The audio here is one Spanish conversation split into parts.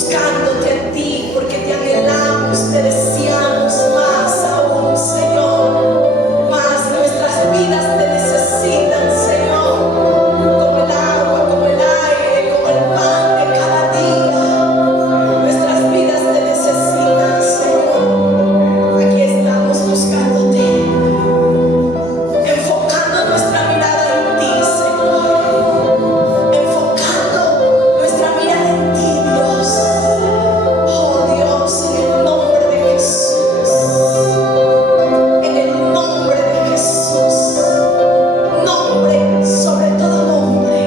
buscándote a ti, porque te anhelamos, te deseamos más aún, Señor. Más nuestras vidas te necesitan, Señor, como el agua, como el aire, como el pan de cada día. Nuestras vidas te necesitan, Señor. Aquí estamos buscándote, enfocando nuestra mirada en ti, Señor, enfocando nuestra mirada en ti, Dios. Oh Dios, en el nombre de Jesús, en el nombre de Jesús, nombre sobre todo nombre,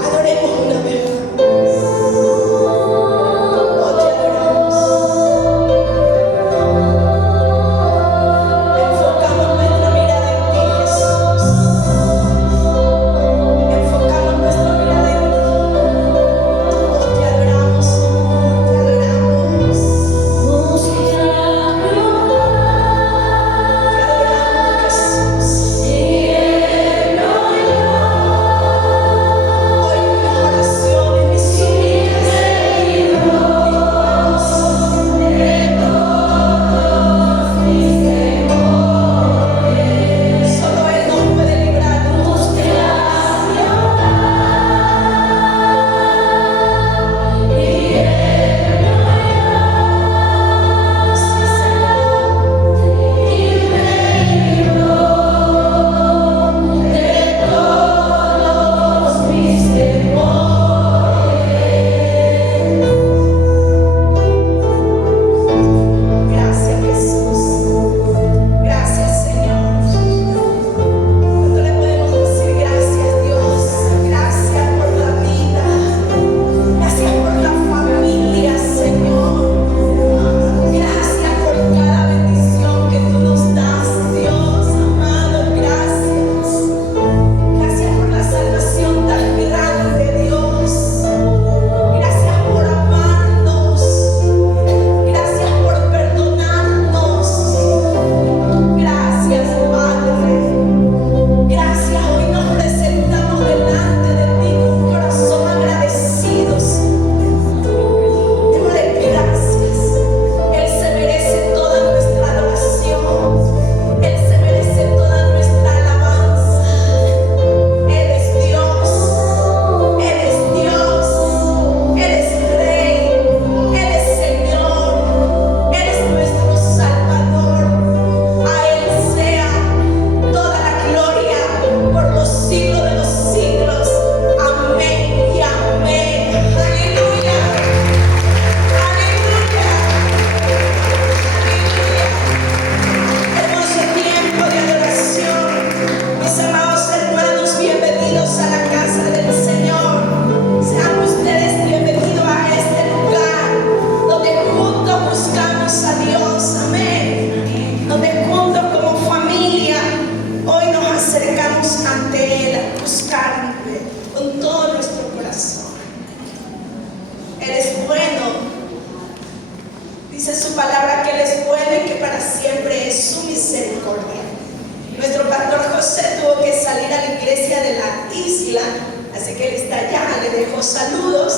adoremos una vez más. Oh, te adoramos. Enfocamos nuestra mirada en ti, Jesús. Enfocamos nuestra mirada en ti. Oh, te adoramos, Señor, te adoramos. Te adoramos, Jesús. Hoy mis oraciones, mis súplicas, solo Él nos puede librar de angustia. Sí, gracias, Jesús. Gracias, Señor. ¿Cuánto le podemos decir gracias, Dios? Gracias por la vida. Gracias por la familia, Señor. Gracias por cada bendición que tú nos das, Dios amado. Gracias. Gracias por la salvación tan grande, Dios. Gracias por amarnos. Gracias por perdonarnos. Gracias, Padre. Gracias. Hoy nos presentamos delante de ti con un corazón agradecidos. Démosle gracias. Él se merece toda nuestra adoración. Él se merece toda nuestra alabanza. Él es Dios. Él es Dios. Él es Rey. Él es Señor. Él es nuestro Salvador. A Él sea toda la gloria por los siglos de los siglos. Amén y amén. Aleluya. Aleluya. Aleluya. Hermoso tiempo de adoración. Mis amados hermanos, bienvenidos a la casa del Señor. Sean ustedes bienvenidos a este lugar donde juntos buscamos a Dios. Amén. Donde juntos como familia hoy nos acercamos ante Él a buscarle con todo nuestro corazón. Él es bueno. Dice su palabra que Él es bueno y que para siempre es su misericordia. Nuestro pastor José tuvo que salir a la iglesia de la isla, así que él está allá, le dejo saludos.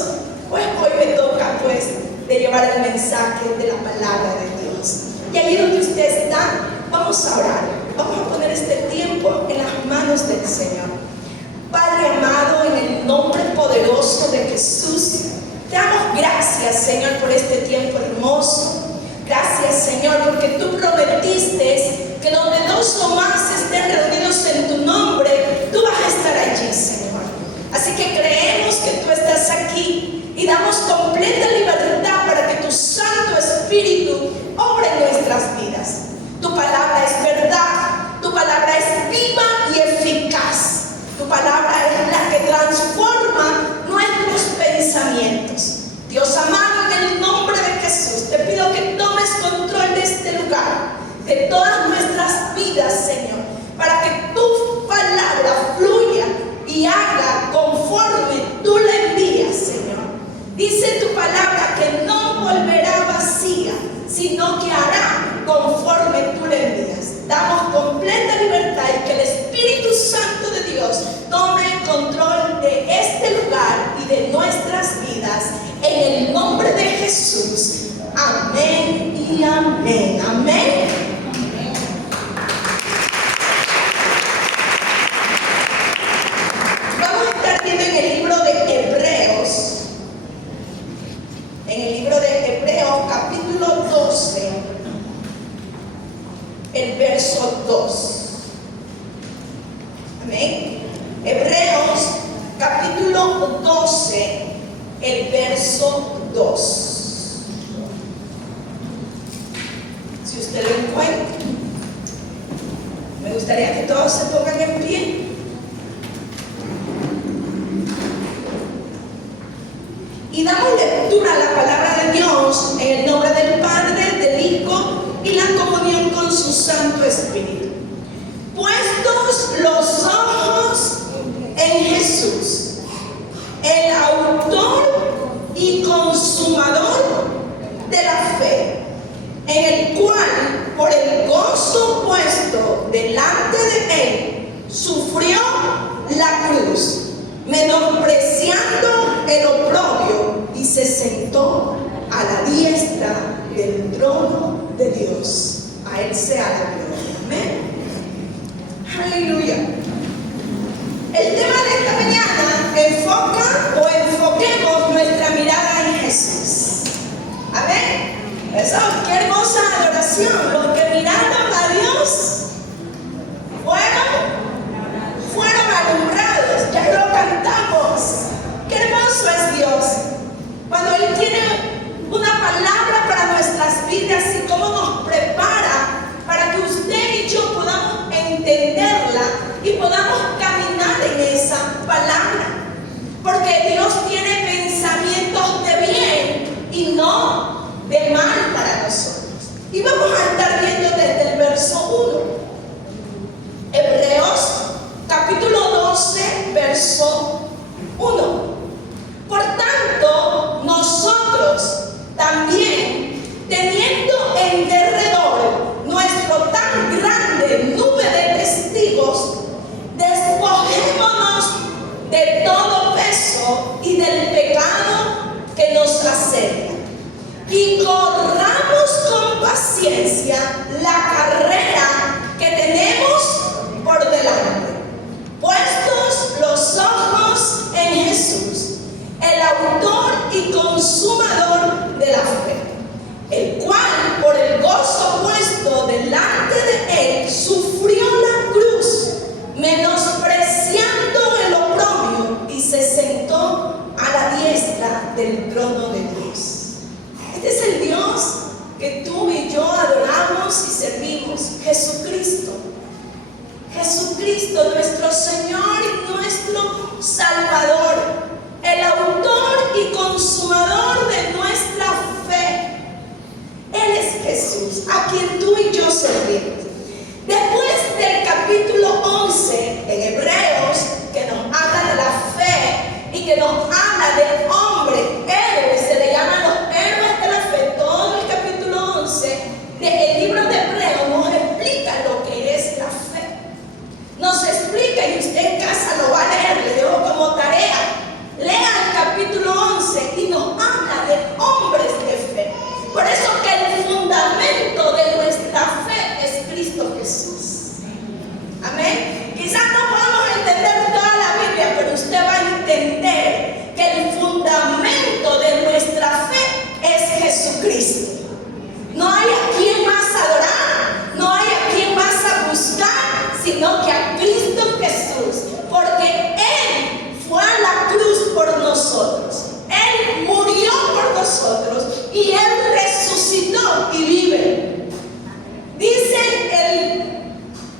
Pues hoy me toca pues de llevar el mensaje de la palabra de Dios. Y allí donde usted está, vamos a orar. Vamos a poner este tiempo en las manos del Señor. Padre amado, en el nombre poderoso de Jesús, te damos gracias, Señor, por este tiempo hermoso. Gracias, Señor, porque tú prometiste que donde dos o más estén reunidos en tu nombre, tú vas a estar allí, Señor. Así que creemos que tú estás aquí y damos completa libertad para que tu Santo Espíritu obre en nuestras vidas. Tu palabra es verdad, tu palabra es viva y eficaz. Tu palabra es la que transforma nuestros pensamientos. Dios amado, en el nombre de Jesús, te pido que tomes control de este lugar, de todas nuestras vidas, Señor, para que tu palabra fluya y haga conforme tú la envías, Señor. Dice tu palabra que no volverá vacía, sino que hará conforme tú la envías. Damos completa libertad y que el Espíritu Santo de Dios tome control de este lugar y de nuestras vidas. Jesús. Amén y amén. Amén. Vamos a estar viendo en el libro de Hebreos. En el libro de Hebreos, capítulo 12, el verso 2. Amén. Hebreos, capítulo 12, el verso 2. Si usted lo encuentra, me gustaría que todos se pongan en pie. Y damos lectura a la palabra de Dios en el nombre del Padre, del Hijo y la comunión con su Santo Espíritu. Puestos los ojos en Jesús, el autor y consumador de la fe, en el cual, por el gozo puesto delante de él, sufrió la cruz, menospreciando el oprobio, y se sentó a la diestra del trono de Dios. A él sea la gloria. Amén. Aleluya. El tema de esta mañana enfoquemos nuestra mirada en Jesús. Amén. Eso, qué hermosa adoración. Los que miraron a Dios fueron alumbrados. Ya lo cantamos. Qué hermoso es Dios. Cuando Él tiene una palabra para nuestras vidas y cómo nos prepara para que usted y yo podamos entenderla y podamos caminar en esa palabra. Porque Dios tiene pensamientos de bien y no de mal para nosotros. Y vamos a estar viendo desde el verso 1. Hebreos capítulo 12, verso 1. Por tanto, nosotros también, teniendo en derredor nuestro tan grande nube de testigos, despojémonos de todo peso y del pecado que nos asedia, y corramos con paciencia la carrera que tenemos por delante, puestos los ojos en Jesús, el autor y consumador de la fe, el cual, por el gozo puesto delante de él, sufrió la cruz, menospreciando el oprobio, y se sentó a la diestra del trono de Dios. Este es el Dios que tú y yo adoramos y servimos, Jesucristo. Jesucristo, nuestro Señor y nuestro Salvador, el autor y consumador de nuestra fe. Él es Jesús, a quien tú y yo servimos. Después del capítulo 11 en Hebreos, que nos habla de la fe y que nos habla de hombres, héroes, se le llaman los héroes de la fe, todo el capítulo 11 del libro de Hebreos nos explica lo que es la fe. Nos explica, y usted en casa lo va a leer, le dejo como tarea. Lea el capítulo 11 y nos habla de hombres de fe. Por eso que el fundamento de nuestra fe es Cristo Jesús. Amén. Quizás no podamos entender toda la Biblia, pero usted va a entender que el fundamento de nuestra fe es Jesucristo. No hay a quien más adorar, no hay a quien más a buscar, sino que a Cristo Jesús. Porque Él fue a la cruz por nosotros. Él murió por nosotros y Él resucitó y vive. Dice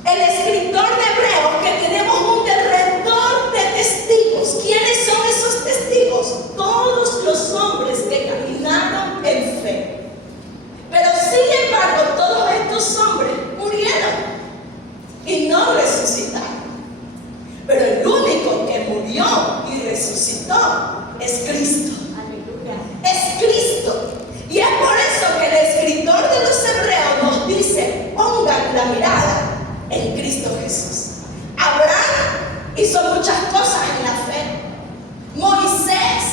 el escritor de Hebreos que tenemos un derredor de testigos. ¿Quiénes son esos testigos? Todos los hombres que caminaron en fe. Pero sin embargo, todos estos hombres murieron y no resucitaron. Pero el único que murió y resucitó es Cristo. Aleluya. Es Cristo. Y es por eso que el escritor de los Hebreos nos dice: pongan la mirada en Cristo Jesús. Abraham hizo muchas cosas en la fe. Moisés,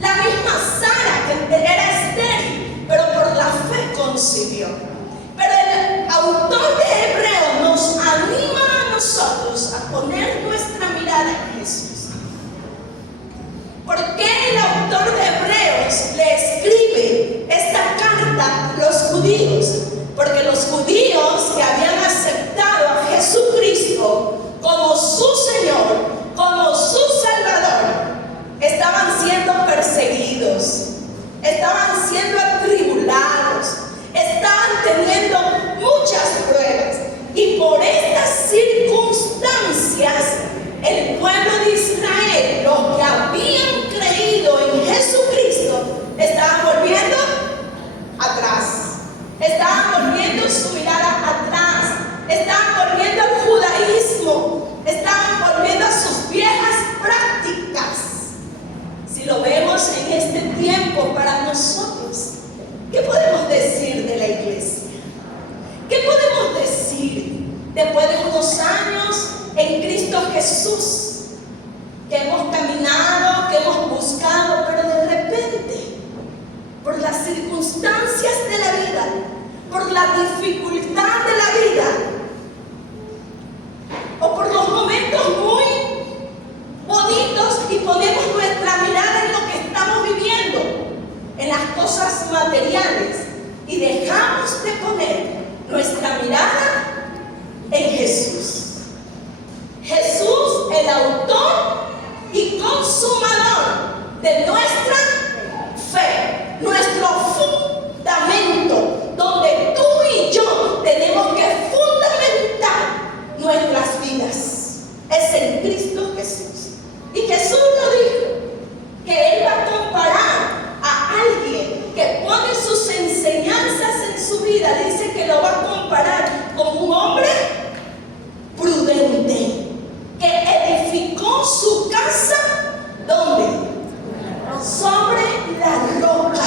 la misma concibió. Pero el autor de Hebreos nos anima a nosotros a poner nuestra mirada en Jesús. ¿Por qué el autor de Hebreos le escribe esta carta a los judíos? Porque los judíos que habían aceptado a Jesucristo como su Señor, como su Salvador, estaban siendo perseguidos, estaban siendo atribulados, estaban teniendo muchas pruebas. Y por estas circunstancias, el pueblo de Israel, los que habían creído en Jesucristo, estaban volviendo atrás, estaban volviendo su mirada atrás, estaban volviendo al judaísmo, estaban volviendo a sus viejas prácticas. Si lo vemos en este tiempo para nosotros, ¿qué podemos decir de la iglesia? ¿Qué podemos decir después de unos años en Cristo Jesús? Que hemos caminado, que hemos buscado, pero de repente, por las circunstancias de la vida, por la dificultad de la vida, o por los momentos muy bonitos, y ponemos nuestra mirada en lo que estamos viviendo, en las cosas materiales, y dejamos de poner nuestra mirada en Jesús. Jesús, el autor y consumador de nuestra fe, nuestro fundamento, donde tú y yo tenemos que fundamentar nuestras vidas, es en Cristo Jesús. Y Jesús lo dijo, que Él va a comparar a alguien que pone sus enseñanzas en su vida. Dice que lo va a comparar con un hombre prudente, que edificó su casa, ¿dónde? Sobre la roca.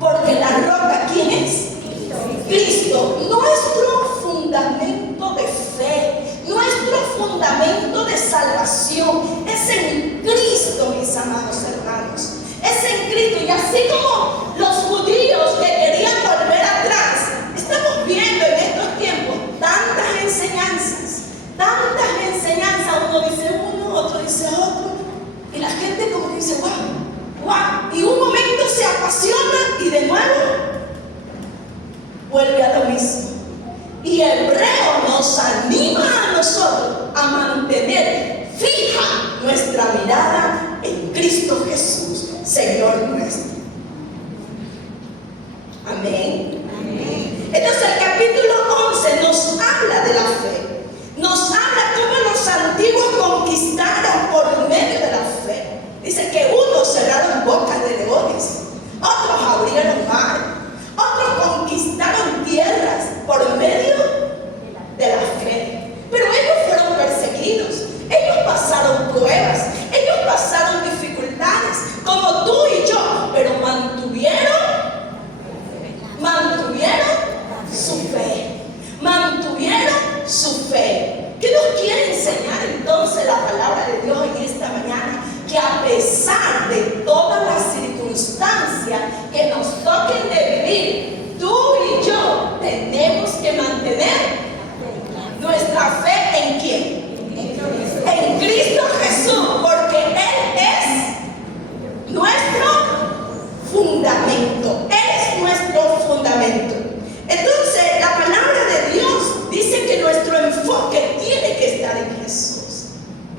Porque la roca, ¿quién es? Cristo. Nuestro fundamento de fe, nuestro fundamento de salvación es en Cristo, mis amados hermanos. Es en Cristo. Y así como los judíos que querían volver atrás, estamos viendo en estos tiempos tantas enseñanzas. Uno dice uno, otro dice otro, y la gente como dice wow, y un momento se apasiona y de nuevo vuelve a lo mismo. Y Hebreo nos anima a nosotros a mantener fija nuestra mirada en Cristo Jesús, Señor nuestro. Amén. Entonces el capítulo 11 nos habla de la fe. Nos habla cómo los antiguos conquistaron por medio de la fe. Dice que unos cerraron bocas de leones, otros abrieron mar, otros conquistaron tierras por medio de la fe. Pero ellos fueron perseguidos, ellos pasaron pruebas, ellos pasaron dificultades, como tú y yo, pero mantuvieron su fe, mantuvieron su fe. ¿Qué nos quiere enseñar entonces la palabra de Dios en esta mañana? Que a pesar de todas las circunstancias que nos toquen de vivir, tú y yo tenemos que mantener nuestra fe ¿en quién? En Cristo Jesús, porque Él es nuestro fundamento. Él es nuestro fundamento. Entonces, la palabra de Dios dice que nuestro enfoque tiene que estar en Jesús.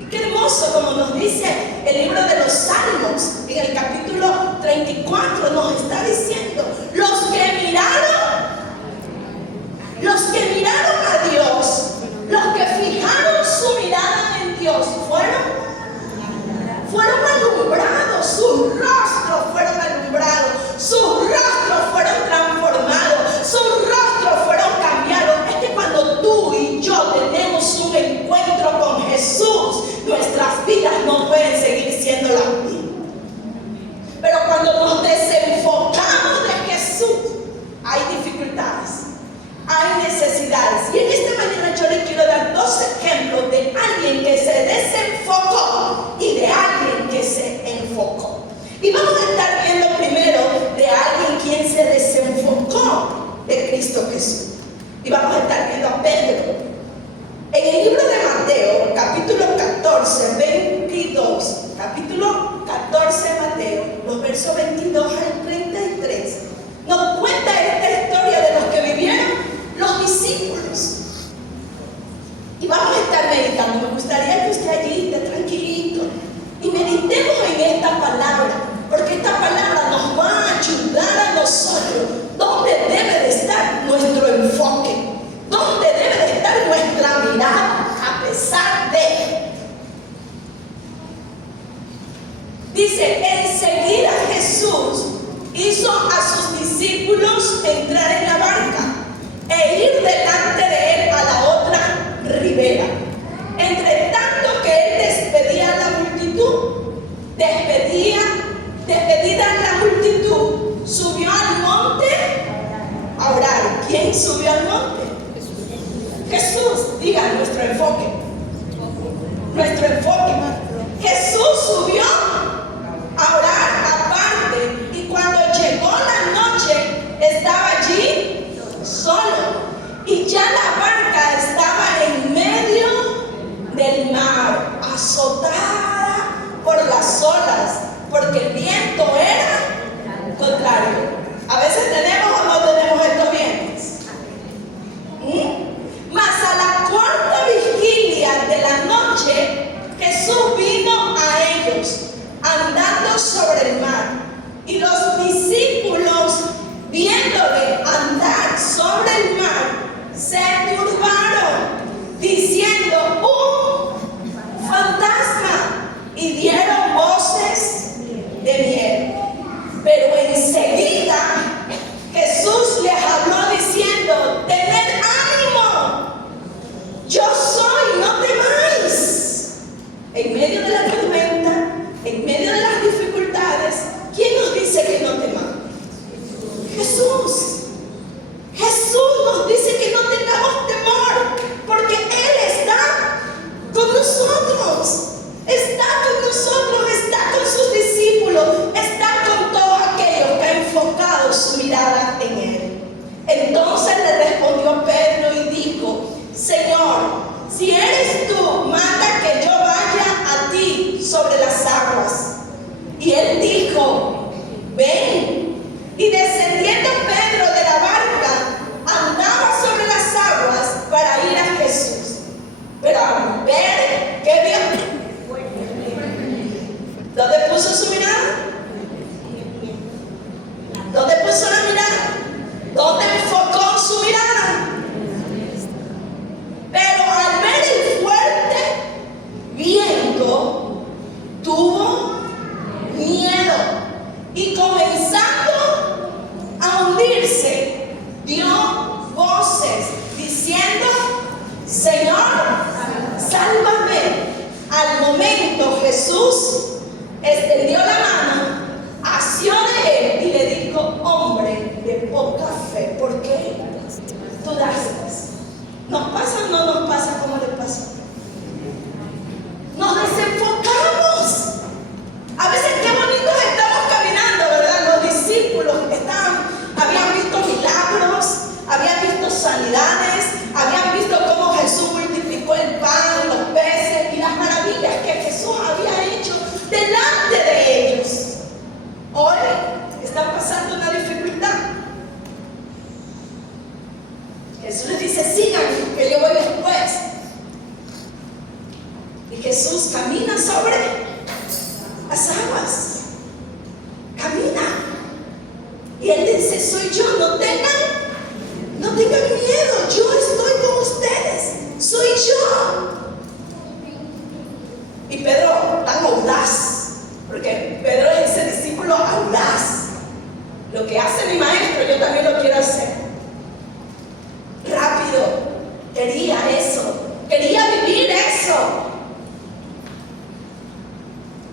Y qué hermoso, como nos dice el libro de los Salmos, en el capítulo 34, nos está diciendo: los que miraron a Dios, los que fijaron su mirada en Dios, fueron alumbrados, sus rostros fueron alumbrados, sus rostros eso. Y vamos a estar viendo a Pedro. En el libro de Mateo, capítulo 14, 22, capítulo 14 de Mateo, los versos 22 al 33, nos cuenta esta historia de los que vivieron los discípulos. Y vamos a estar meditando. Me gustaría que usted allí esté tranquilito y meditemos en esta palabra, porque esta palabra nos va a ayudar a nosotros dónde debe de estar nuestro enfoque, dónde debe de estar nuestra mirada, a pesar de. Dice, enseguida Jesús hizo a sus discípulos entrar en la barca e ir delante de él a la otra ribera. Entre tanto que él despedía a la multitud, despedida la multitud, subió al monte a orar. ¿Quién subió al monte? Jesús. Diga nuestro enfoque. Nuestro enfoque. Jesús subió a orar aparte, y cuando llegó la noche estaba allí solo, y ya la barca estaba en medio del mar, azotada por las olas, porque el viento era contrario. A veces tenemos o no tenemos estos vientos. Mas a la cuarta vigilia de la noche, Jesús vino a ellos andando sobre el mar, y los discípulos, viéndole andar sobre el mar, se turbaron, diciendo: ¡un fantasma! Y dieron voces de miedo. Pero enseguida Jesús les habló diciendo: tened ánimo, yo soy, no temáis. En medio de la tormenta, en medio de las dificultades, ¿quién nos dice que no temamos? Jesús. Jesús nos dice que no tengamos temor, porque Él está con nosotros. Está con nosotros, está con sus discípulos, está con todos aquellos que han enfocado su mirada en Él. Entonces le respondió Pedro y dijo: Señor, si eres tú, manda que yo vaya a ti sobre las aguas. Y él dijo: ven. Y descendiendo Pedro de la barca, andaba sobre las aguas para ir a Jesús. Pero al ver, ¿qué vio? ¿Dónde puso su mirada? ¿Dónde puso la mirada? ¿Dónde enfocó su mirada? Pero al ver el fuerte viento, tuvo miedo, y comenzando a hundirse, dio voces diciendo: Señor, sálvame. Al momento Jesús extendió la mano, asió de él y le dijo: hombre de poca fe, ¿por qué dudaste? ¿Nos pasa o no nos pasa como le pasó? Nos desenfocamos. A veces qué bonitos estamos caminando, ¿verdad? Los discípulos habían visto milagros, habían visto sanidades, habían visto cómo Jesús multiplicó el pan, los peces y las maravillas que Jesús había hecho delante de ellos. Hoy están pasando una dificultad. Jesús les dice: sigan, que yo voy después. Y Jesús camina sobre las aguas. Camina. Y Él dice: soy yo, no tengan miedo, yo estoy con ustedes, soy yo. Y Pedro, tan audaz, porque Pedro es ese discípulo audaz. Lo que hace mi maestro, yo también lo quiero hacer. Rápido, quería eso, quería vivir eso.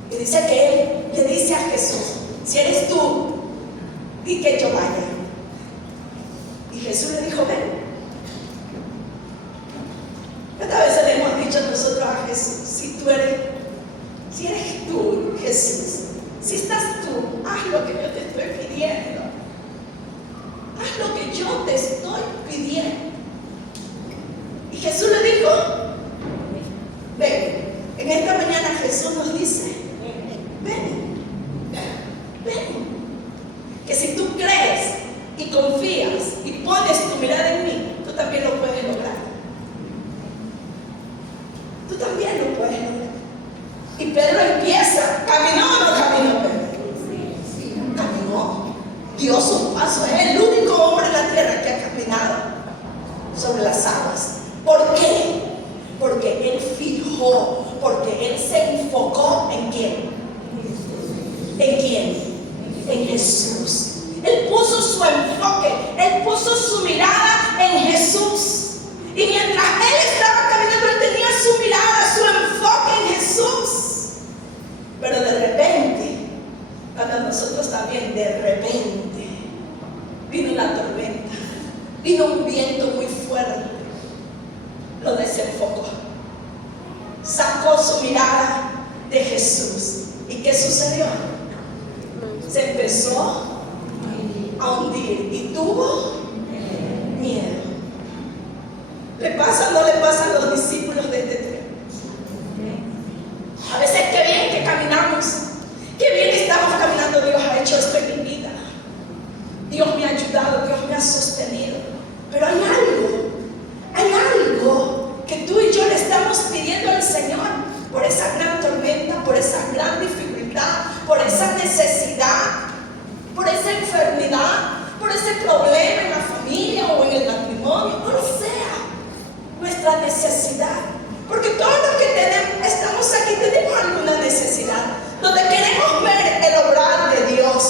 Y dice que él le dice a Jesús: si eres tú, di que yo vaya. Y Jesús le dijo: ven. ¿Cuántas veces le hemos dicho nosotros a Jesús: si eres tú, Jesús, si estás tú, haz lo que yo te estoy pidiendo, haz lo que yo te estoy pidiendo? que si tú crees y confías y pones tu mirada en mí, tú también lo puedes lograr. Tú también lo puedes lograr. Y Pedro empieza, ¿caminó o no caminó Pedro? Sí, caminó. Dio sus pasos. Es el único hombre en la tierra que ha caminado sobre las aguas. ¿Por qué? Porque él fijó, porque él se enfocó ¿en quién? ¿En quién? En Jesús. Él puso su enfoque, él puso su mirada en Jesús. Y mientras él estaba caminando, él tenía su mirada, su enfoque en Jesús. Pero de repente, cuando nosotros también de repente, vino una tormenta, vino un viento muy fuerte, lo desenfocó. Sacó su mirada de Jesús. ¿Y qué sucedió? Se empezó a hundir y tuvo miedo. ¿Le pasa o no le pasa a los discípulos de este tren? A veces qué bien que caminamos, qué bien que estamos caminando. Dios ha hecho esto en mi vida, Dios me ha ayudado, Dios me ha sostenido. Pero hay algo que tú y yo le estamos pidiendo al Señor por esa gran tormenta, por esa gran dificultad, por esa necesidad, por esa enfermedad, por ese problema en la familia o en el matrimonio, no lo sea, nuestra necesidad. Porque todos los que estamos aquí tenemos alguna necesidad, donde queremos ver el obrar de Dios.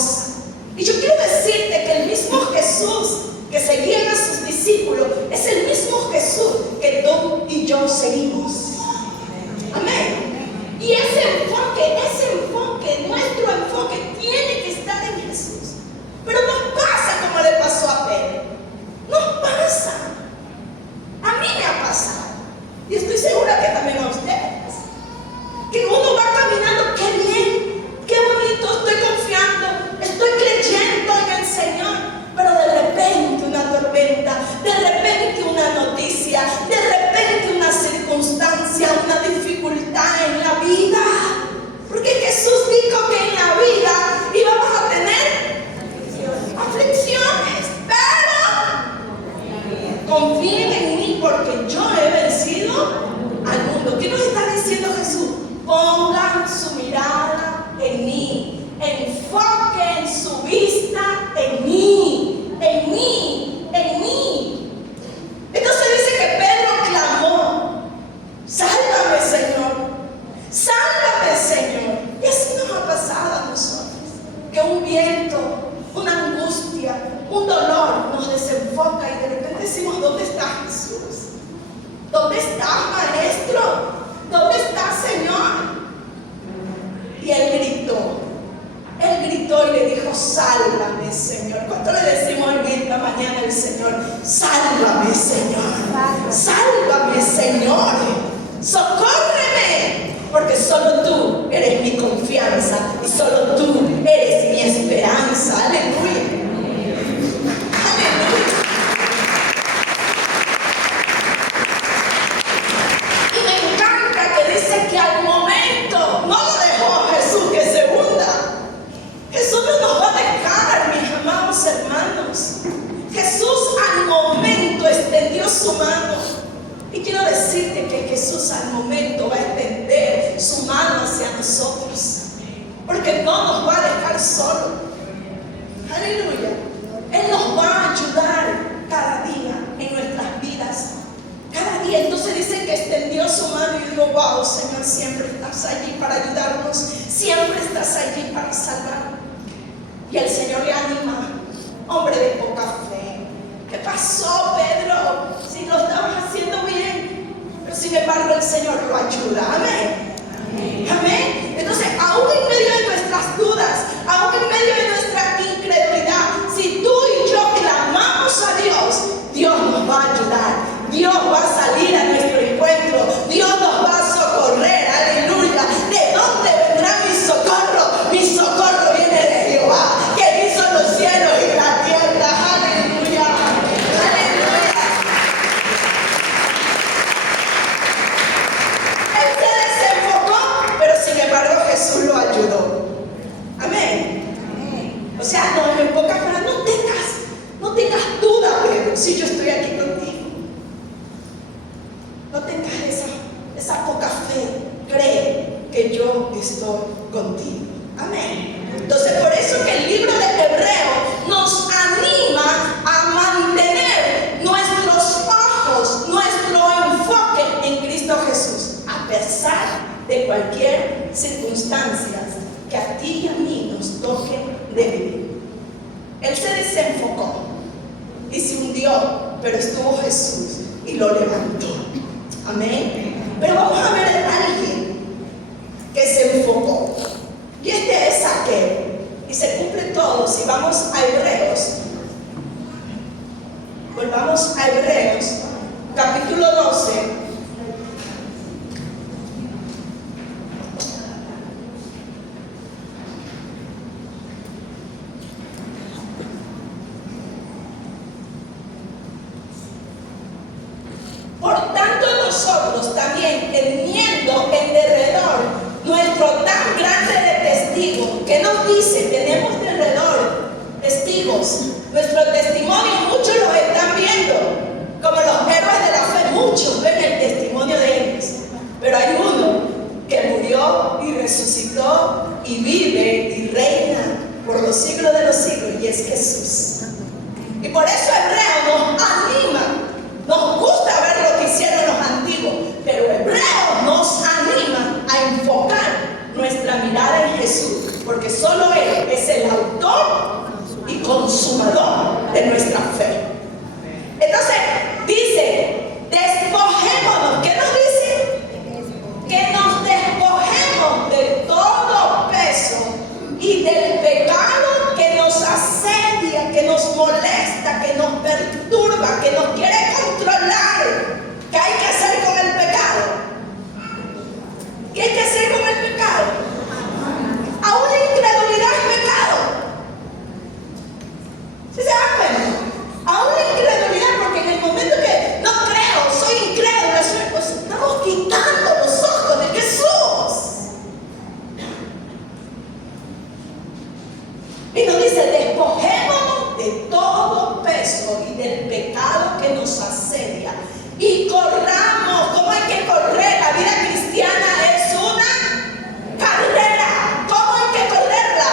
Y yo quiero decirte que el mismo Jesús que seguían a sus discípulos es el mismo Jesús que tú y yo seguimos. Amén. Y ese enfoque, nuestro enfoque tiene que estar en Jesús. Pero nos pasa como le pasó a Pedro. Nos pasa. A mí me ha pasado. Y estoy segura que también a ustedes. Que uno va caminando, qué bien, qué bonito, estoy confiando, estoy creyendo en el Señor. Pero de repente una tormenta, de repente una noticia, de repente una circunstancia, una dificultad en la vida. Porque Jesús dijo que en la vida íbamos a tener aflicciones, pero confíen en mí porque yo he vencido al mundo. ¿Qué nos está diciendo Jesús? Pongan su mirada en mí, enfoquen su vista en mí, en mí, en mí. Entonces dice que Pedro clamó: sálvame, Señor, sálvame, Señor. Y así nos ha pasado a nosotros, que un viento, una angustia, un dolor nos desenfoca y de repente decimos: ¿dónde está Jesús? ¿Dónde está, Maestro? ¿Dónde está, Señor? Y él gritó y le dijo: sálvame, Señor. ¿Cuánto le decimos en esta mañana al Señor? Sálvame, Señor, sálvame, Señor, socórreme, porque solo tú eres mi confianza y solo tú eres mi esperanza. Aleluya. Que al momento no lo dejó Jesús que se hunda. Jesús no nos va a dejar, mis amados hermanos. Jesús al momento extendió su mano. Y quiero decirte que Jesús al momento va a extender su mano hacia nosotros, porque no nos va a dejar solos. Aleluya. Él nos va a ayudar cada día en nuestras vidas. Cada día. Entonces dice que extendió su mano y digo: wow, Señor, siempre estás allí para ayudarnos, siempre estás allí para salvarnos. Y el Señor le anima: hombre de poca fe, ¿qué pasó, Pedro? Si lo estabas haciendo bien. Pero sin embargo el Señor lo ayuda. Amén. Amén. Amén. Entonces, aún en medio de nuestras dudas, aún en medio de nuestra incredulidad, si tú y yo clamamos a Dios, Dios nos va a ayudar. Dios va a salir a nuestro encuentro. Dios nos va a socorrer. Aleluya. ¿De dónde vendrá mi socorro? Mi socorro viene de Jehová, que O sea, no, en pocas palabras, no tengas duda, Pedro, si yo estoy aquí contigo. No tengas esa poca fe. Cree que yo estoy contigo. Amén. Entonces, por eso que el libro de Hebreos nos anima a mantener nuestros ojos, nuestro enfoque en Cristo Jesús, a pesar de cualquier circunstancia que a ti y a mí nos toque de vivir. Él se desenfocó y se hundió, pero estuvo Jesús y lo levantó. Amén. Pero vamos a ver a alguien que se enfocó. Y este es Zaqueo. Y se cumple todo. Si vamos a Hebreos, volvamos a Hebreos, capítulo 12. Por tanto nosotros también, teniendo en derredor nuestro tan grande de testigos, que nos dice, tenemos derredor testigos, nuestro testimonio muchos lo están viendo, como los héroes de la fe, muchos ven el testimonio de ellos, pero hay uno que murió y resucitó y vive y reina por los siglos de los siglos, y es Jesús. Y por eso Hebreo nos anima. Nos gusta ver lo que hicieron los antiguos, pero Hebreos nos anima a enfocar nuestra mirada en Jesús, porque solo Él es el autor y consumador de nuestra fe. Entonces, dice, despojémonos. ¿Qué nos dice? Que nos despojemos de todo peso y del pecado que nos asedia, que nos molesta, que nos perturba, que nos quiere controlar. ¿Qué hay que hacer con el pecado? ¿Qué hay que hacer con el pecado? Aún la incredulidad es pecado. ¿Sí se dan cuenta? Aún la incredulidad, porque en el momento que no creo, soy incrédula, pues estamos quitando los ojos de Jesús. Y nos dice, despojémonos de todo peso y del pecado que nos asedia. Y corramos. ¿Cómo hay que correr? La vida cristiana es una carrera. ¿Cómo hay que correrla?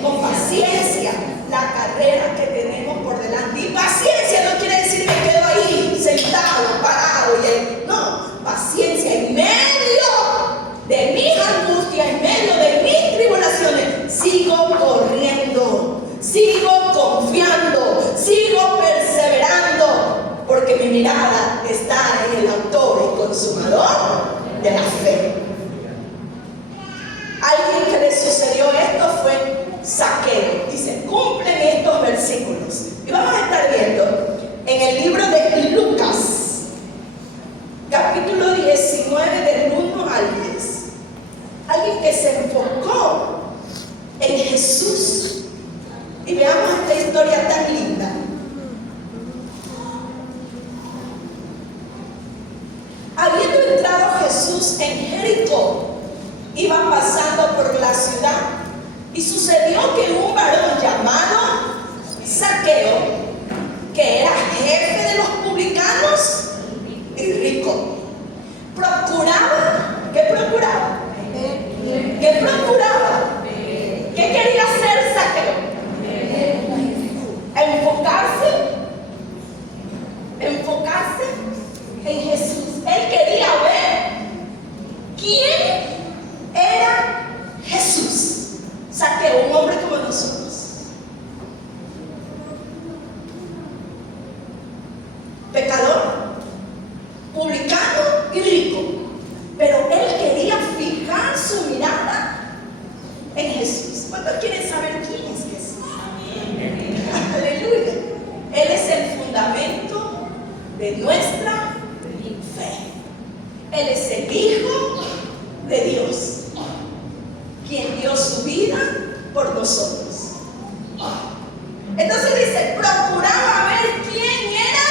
Con paciencia. La carrera que tenemos por delante. Y paciencia no quiere decir que quedo ahí sentado, parado. No, paciencia en medio de mis angustias, en medio de mis tribulaciones. Sigo corriendo, sigo confiando, sigo perseverando, porque mi mirada está en el autor y consumador de la fe. Alguien que le sucedió esto fue Zaqueo. Dice, cumplen estos versículos. Y vamos a estar viendo en el libro de Lucas, capítulo 19, del 1 al 10. Alguien que se enfocó en Jesús. Y veamos esta historia tan linda. Habiendo entrado Jesús en Jericó, iba pasando por la ciudad, y sucedió que un varón llamado Zaqueo, que era jefe de los publicanos y rico, procuraba. ¿Qué procuraba? ¿Qué procuraba? ¿Qué quería hacer Zaqueo? Enfocarse en Jesús. Él quería ver quién era Jesús. Zaqueo, un hombre como nosotros, pecador, publicano y rico, pero él quería fijar su mirada en Jesús. ¿Cuántos quieren saber quién es Jesús? Aleluya. Él es el fundamento de nuestra fe. Él es el Hijo de Dios, quien dio su vida por nosotros. Entonces dice, procuraba ver quién era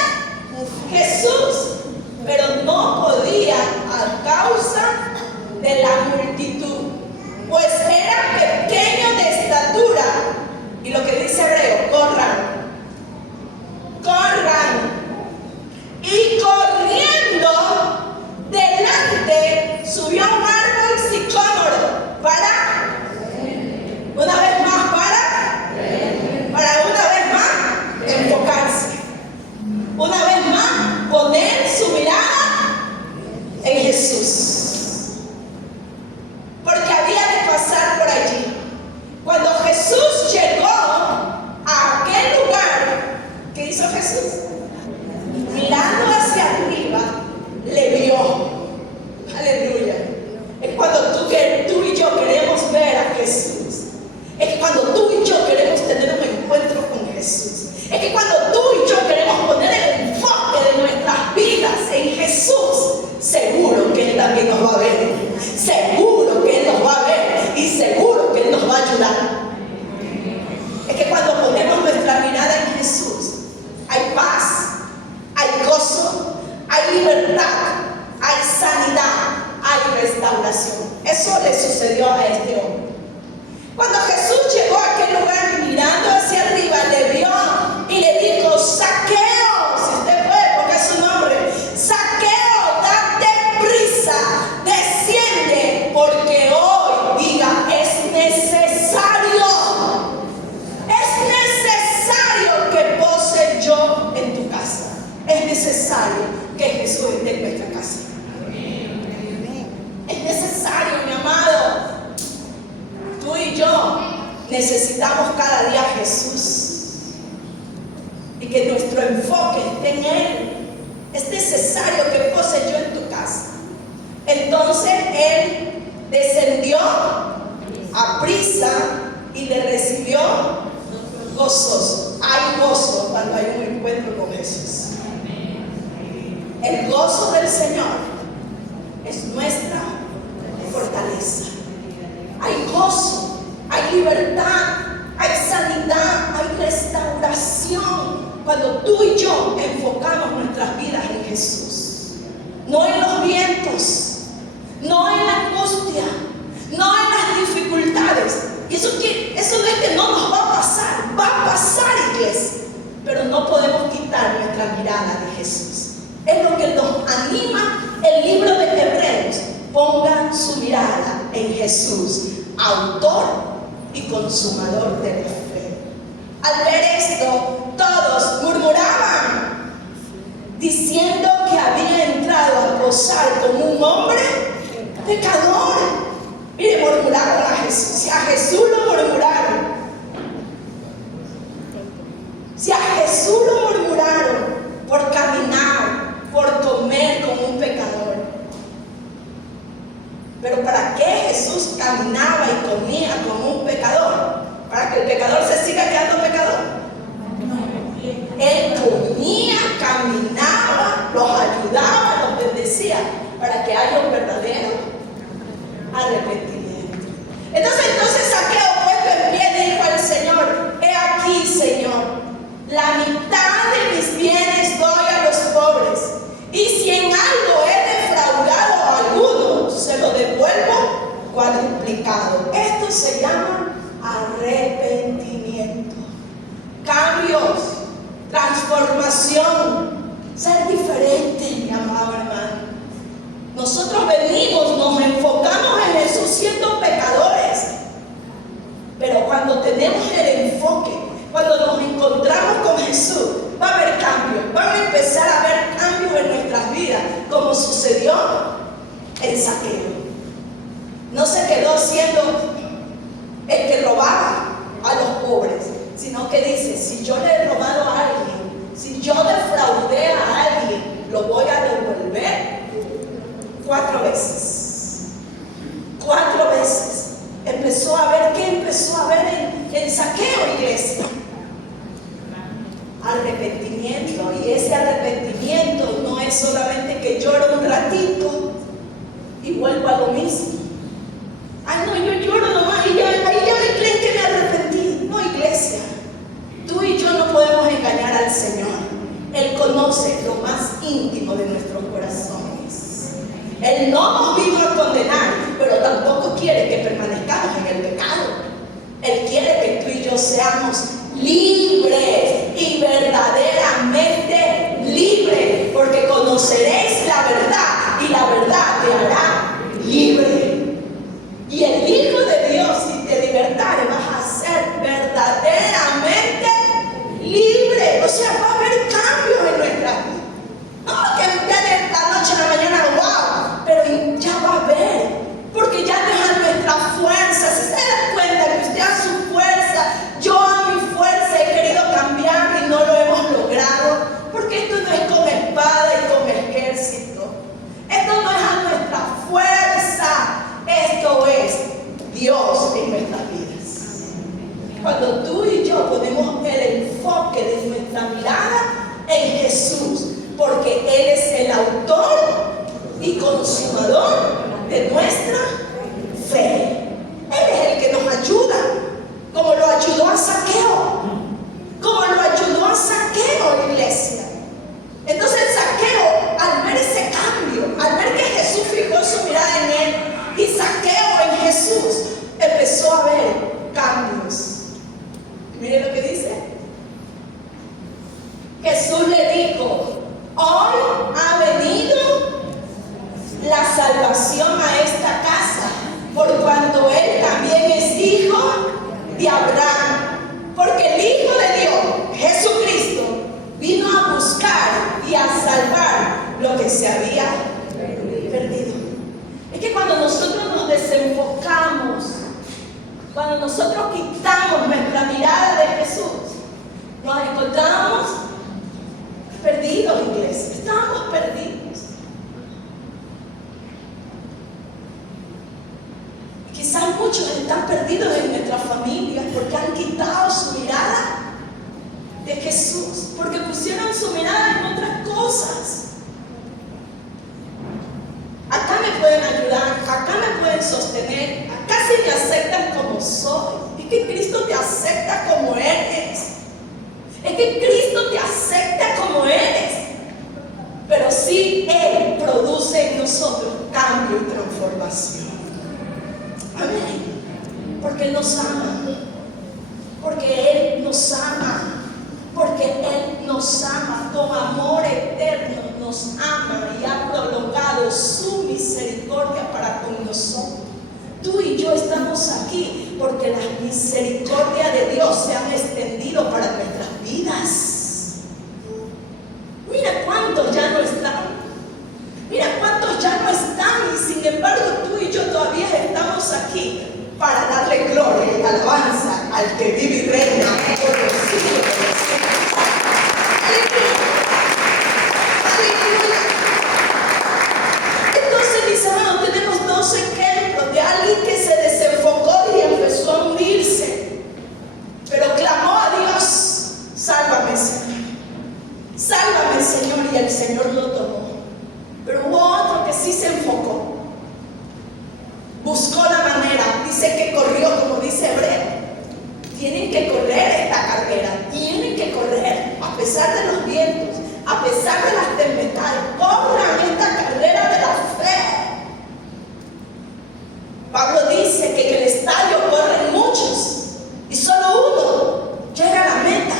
Jesús, pero no podía a causa de la multitud, pues era pequeño de estatura necesario que Jesús esté en nuestra casa. Es necesario, mi amado. Tú y yo necesitamos cada día a Jesús. Y que nuestro enfoque esté en Él. Es necesario que pose yo en tu casa. Entonces Él descendió a prisa y le recibió gozoso. Hay gozo cuando hay un encuentro con Jesús. El gozo del Señor es nuestra fortaleza. Hay gozo, hay libertad, hay sanidad, hay restauración cuando tú y yo enfocamos nuestras vidas en Jesús. No en los vientos, no en la angustia, no en las dificultades. Y eso no es que no nos va a pasar, iglesia. Pero no podemos quitar nuestra mirada de Jesús. Es lo que nos anima el libro de Hebreos. Pongan su mirada en Jesús, autor y consumador de la fe. Al ver esto, todos murmuraban, diciendo que había entrado a posar como un hombre pecador. Mire, murmuraron a Jesús. Si a Jesús lo murmuraron, si a Jesús lo murmuraron por caminar, por comer como un pecador, pero ¿para qué Jesús caminaba y comía como un pecador? ¿Para que el pecador se siga quedando pecador? Él comía, caminaba, los ayudaba, los bendecía, para que haya un verdadero arrepentimiento. Entonces Zaqueo, puesto en pie, dijo al Señor: he aquí, Señor, la mitad de mis bienes doy a los pobres, y si en algo he defraudado a alguno, se lo devuelvo cuadruplicado. Esto se llama arrepentimiento, cambios, transformación, ser diferente, mi amado hermano. Nosotros venimos, nos enfocamos en Jesús siendo pecadores, pero cuando tenemos el enfoque, cuando nos encontramos con Jesús, va a haber cambios, van a empezar a haber cambios en nuestras vidas, como sucedió en Zaqueo. No se quedó siendo el que robaba a los pobres, sino que dice: si yo le he robado a alguien, si yo defraudé a alguien, lo voy a devolver 4 veces. 4 veces. Empezó a ver, ¿qué empezó a ver en Zaqueo, iglesia? Arrepentimiento. Y ese arrepentimiento no es solamente que lloro un ratito y vuelvo a lo mismo. Ay, no, yo lloro nomás y ahí ya me creen que me arrepentí. No, iglesia, tú y yo no podemos engañar al Señor. Él conoce lo más íntimo de nuestros corazones. Él no nos vino a condenar, pero tampoco quiere que permanezcamos en el pecado. Él quiere que tú y yo seamos libres y verdaderamente libres, porque conoceréis la verdad y la verdad te hará libre. Y el Hijo de Dios, si te libertare, vas a ser verdaderamente libre. O sea, va a haber cambios en nuestra vida. No que de la noche a la mañana, wow, pero ya va a haber, porque ya no es a nuestra fuerza. Si se da cuenta que usted a su fuerza, yo a mi fuerza he querido cambiar y no lo hemos logrado, porque esto no es con espada y con ejército. Esto no es a nuestra fuerza. Esto es Dios en nuestras vidas. Cuando tú y yo ponemos el enfoque de nuestra mirada en Jesús, porque Él es el autor y consumador de nuestra fe. Él es el que nos ayuda, como lo ayudó a Zaqueo, iglesia. Entonces Zaqueo, al ver ese cambio, al ver que Jesús fijó su mirada en él y Zaqueo en Jesús, empezó a ver cambios. Miren lo que dice. Jesús le dijo: hoy ha venido la salvación a esta casa, por cuanto él también es hijo de Abraham, porque el Hijo de Dios, Jesucristo, vino a buscar y a salvar cambio y transformación. Amén. Porque Él nos ama. Porque Él nos ama. Porque Él nos ama. Con amor eterno nos ama y ha prolongado su misericordia para con nosotros. Tú y yo estamos aquí porque las misericordias de Dios se han extendido para nuestras vidas. Mira cuántos ya no están. Mira cuántos ya no están y sin embargo tú y yo todavía estamos aquí para darle gloria y alabanza al que vive y reina por los siglos de los siglos. Aleluya. Aleluya. Entonces, mis amados, tenemos dos ejemplos de alguien que se desenfocó y empezó a hundirse, pero clamó a Dios: sálvame, Señor. Sálvame, Señor, y el Señor lo tomó. Pero hubo otro que sí se enfocó. Buscó la manera. Dice que corrió, como dice Hebreo. Tienen que correr esta carrera. Tienen que correr a pesar de los vientos, a pesar de las tempestades. Corran esta carrera de la fe. Pablo dice que en el estadio corren muchos y solo uno llega a la meta.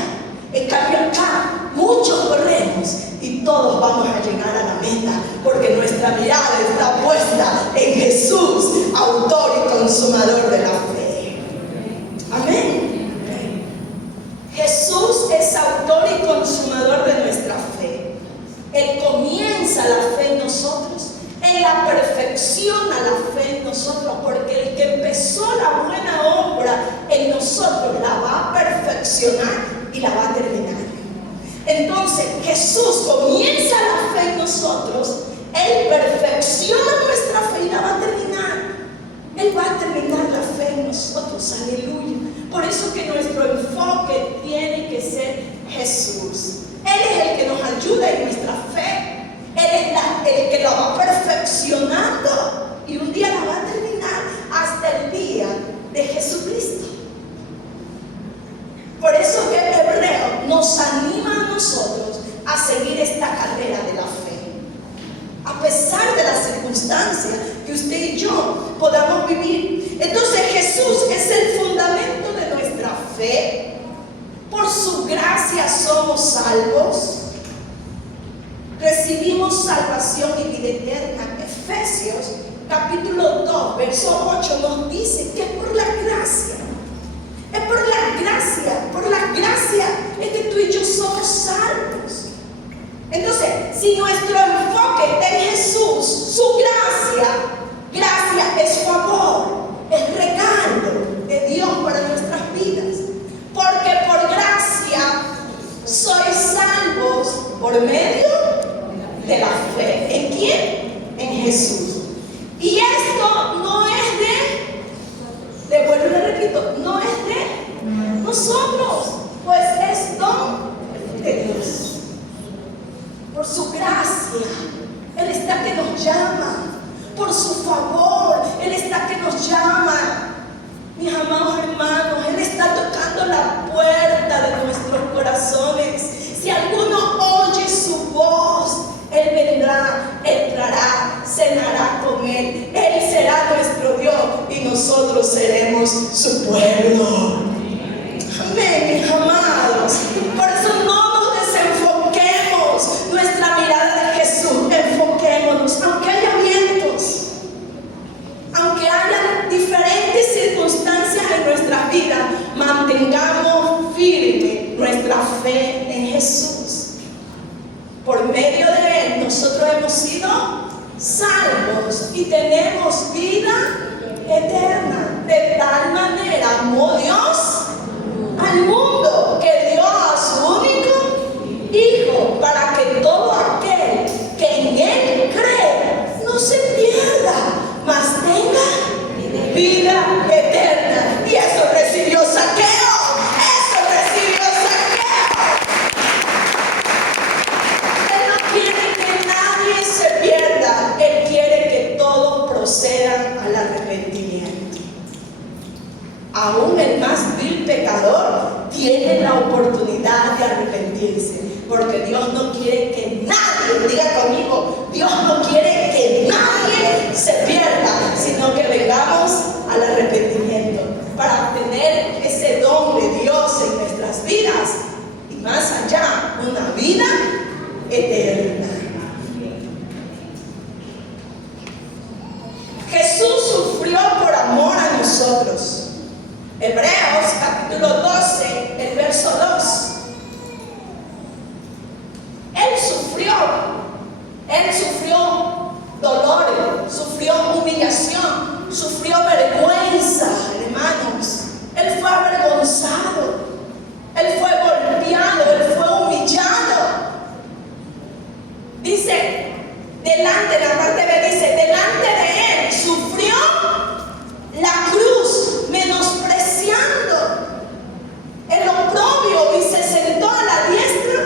En cambio acá muchos corremos y todos vamos a llegar a la meta, porque nuestra mirada está puesta en Jesús, autor y consumador de la fe. Amén. Jesús es autor y consumador de nuestra fe. Él comienza la fe en nosotros. Él la perfecciona la fe en nosotros, porque el que empezó la buena obra en nosotros la va a perfeccionar y la va a terminar. Entonces Jesús comienza la fe en nosotros, Él perfecciona nuestra fe y la va a terminar. Él va a terminar la fe en nosotros, aleluya. Por eso que nuestro enfoque tiene que ser Jesús. Él es el que nos ayuda en nuestra fe. Él es el que la va perfeccionando y un día la va a terminar hasta el día de Jesucristo. Por eso que el Hebreo nos anima a nosotros a seguir esta carrera de la fe. A pesar de las circunstancias que usted y yo podamos vivir. Entonces Jesús es el fundamento de nuestra fe. Por su gracia somos salvos. Recibimos salvación y vida eterna. Efesios capítulo 2, verso 8 nos dice que es por la gracia. Es por la gracia es que tú y yo somos salvos. Entonces, si nuestro enfoque está en Jesús, su gracia es favor, es regalo de Dios para nuestras vidas. Porque por gracia sois salvos por medio de la fe. ¿En quién? En Jesús. Y esto no es vuelvo y le repito, no es de nosotros, pues es don de Dios. Por su gracia, Él está que nos llama. Por su favor, Él está que nos llama. Mis amados hermanos, Él está tocando la puerta de nuestros corazones. Si alguno oye su voz, Él vendrá, entrará, cenará con Él. Él será nuestro Dios y nosotros seremos su pueblo. Amén, mis amados. Por eso no nos desenfoquemos nuestra mirada de Jesús. Enfoquémonos, aunque haya vientos, aunque haya diferentes circunstancias en nuestra vida, mantengamos firme nuestra fe en Jesús. Por medio de Él nosotros hemos sido salvos y tenemos vida eterna. De tal manera amó Dios al mundo que dio a su único Hijo, para que todo aquel que en Él cree no se pierda, mas tenga vida eterna. Y eso recibió Zaqueo. Eso recibió Zaqueo. Él no quiere que nadie se pierda. Él quiere que todos procedan al arrepentimiento. Aún el más vil pecador tiene la oportunidad de arrepentirse, porque Dios no quiere que nadie, diga conmigo, Dios no quiere que nadie se y más allá, una vida eterna. Jesús sufrió por amor a nosotros. Hebreos capítulo 12, el verso 2. Él sufrió dolores, sufrió humillación, sufrió vergüenza, hermanos. Él fue avergonzado, él fue golpeado, él fue humillado. Dice, delante, la parte B dice, delante de él sufrió la cruz, menospreciando el oprobio, y se sentó a la diestra